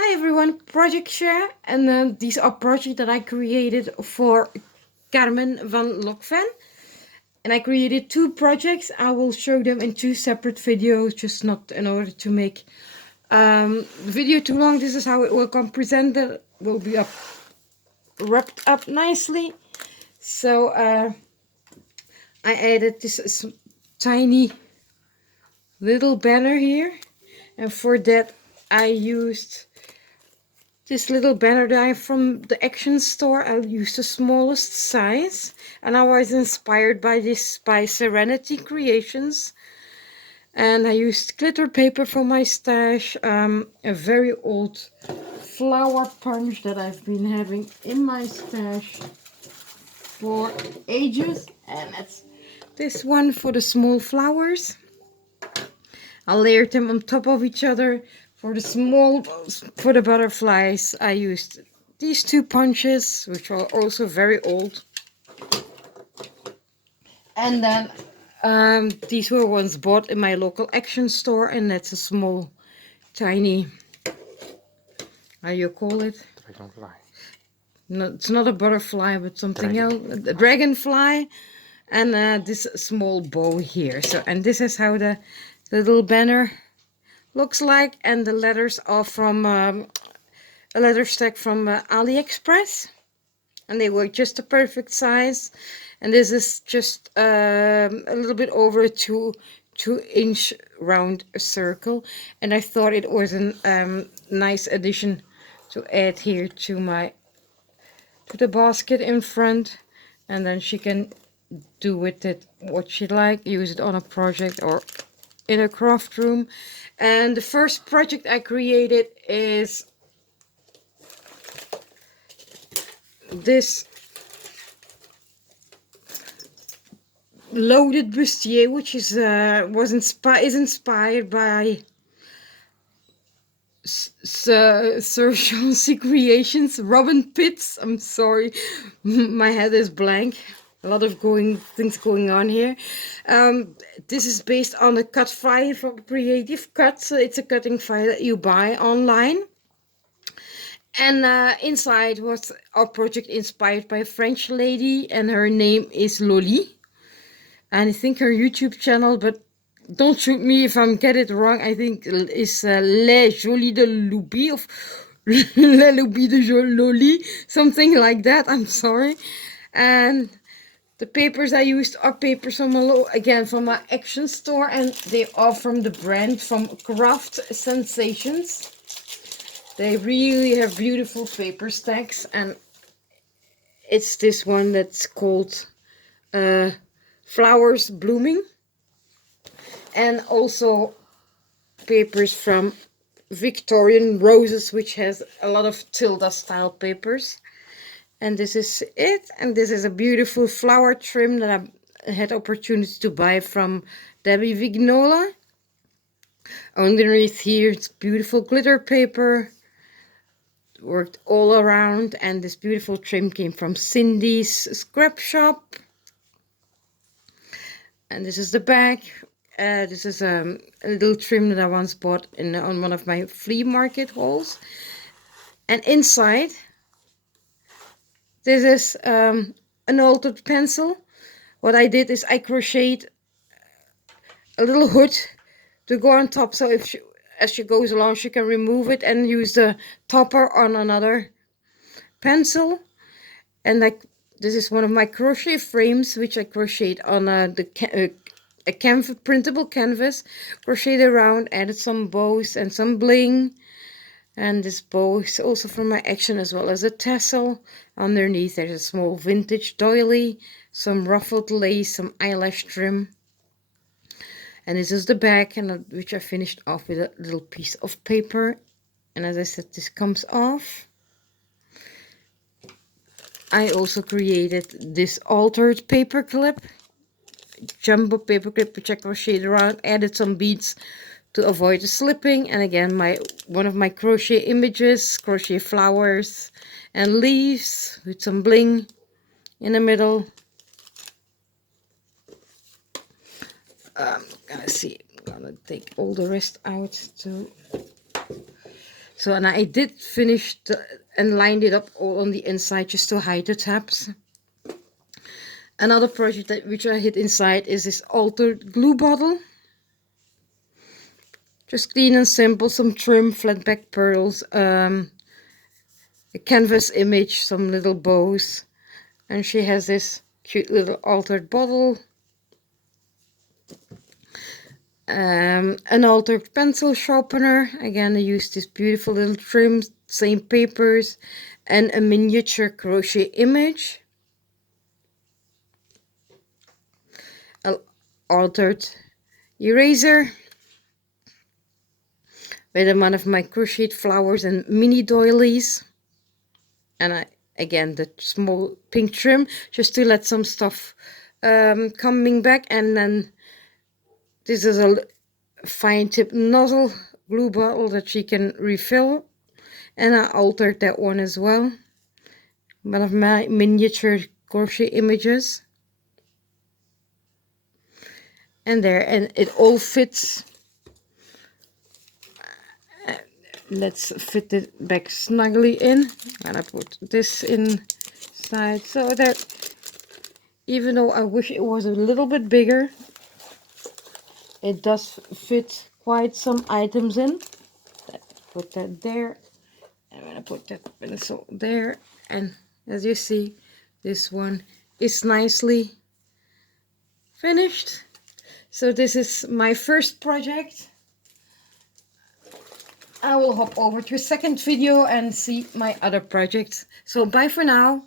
Hi everyone, project share, and these are projects that I created for Carmen van Lokven, and I created two projects. I will show them in two separate videos, just not in order to make the video too long. This is how it will come presented. Will be up wrapped up nicely. So I added this tiny little banner here, and for that I used this little banner die from the Action store. I used the smallest size, and I was inspired by this by Serenity Creations. And I used glitter paper for my stash, a very old flower punch that I've been having in my stash for ages, and that's this one for the small flowers. I layered them on top of each other. For the butterflies, I used these two punches, which are also very old. And then these were once bought in my local Action store, and that's a small, tiny, how you call it? Dragonfly. No, it's not a butterfly, but something else. A dragonfly, and this small bow here. So, and this is how the little banner looks like, and the letters are from a letter stack from AliExpress, and they were just the perfect size. And this is just a little bit over a 2-inch round circle, and I thought it was a nice addition to add here to the basket in front, and then she can do with it what she like, use it on a project or in a craft room. And the first project I created is this loaded bustier, which is inspired by Sir Chauncey Creations, Robin Pitts. I'm sorry, my head is blank. A lot of things going on here. This is based on a cut file from Creative Cut. So it's a cutting file that you buy online. And inside was our project inspired by a French lady, and her name is Loli. And I think her YouTube channel, but don't shoot me if I get it wrong, I think it's Les Jolies de Loubi, of Les Loubies de Loli, something like that. I'm sorry. And the papers I used are papers from again from my Action store, and they are from the brand from Craft Sensations. They really have beautiful paper stacks, and it's this one that's called Flowers Blooming, and also papers from Victorian Roses, which has a lot of Tilda style papers. And this is it, and this is a beautiful flower trim that I had opportunity to buy from Debbie Vignola. Underneath here it's beautiful glitter paper, worked all around, and this beautiful trim came from Cindy's scrap shop. And this is the back. This is a little trim that I once bought on one of my flea market hauls. And inside, this is an altered pencil. What I did is I crocheted a little hood to go on top, so as she goes along, she can remove it and use the topper on another pencil. And like, this is one of my crochet frames, which I crocheted on a canvas, printable canvas, crocheted around, added some bows and some bling. And this bow is also from my Action, as well as a tassel. Underneath there's a small vintage doily, some ruffled lace, some eyelash trim. And this is the back, and which I finished off with a little piece of paper. And as I said, this comes off. I also created this altered paper clip, jumbo paper clip, which I crocheted around, added some beads to avoid the slipping. And again, one of my crochet images, crochet flowers and leaves with some bling in the middle. I'm gonna take all the rest out to So, and I did finish and lined it up all on the inside just to hide the tabs. Another project which I hid inside is this altered glue bottle. Just clean and simple, some trim, flat back pearls, a canvas image, some little bows. And she has this cute little altered bottle. An altered pencil sharpener. Again, I used this beautiful little trim, same papers, and a miniature crochet image. An altered eraser with one of my crocheted flowers and mini doilies. And again, the small pink trim, just to let some stuff coming back. And then this is a fine tip nozzle glue bottle that she can refill, and I altered that one as well. One of my miniature crochet images, and there, and it all fits. Let's fit it back snugly in, and I put this inside so that even though I wish it was a little bit bigger, it does fit quite some items in. Put that there. I'm gonna put that pencil there, and as you see, this one is nicely finished. So this is my first project. I will hop over to a second video and see my other projects. So bye for now.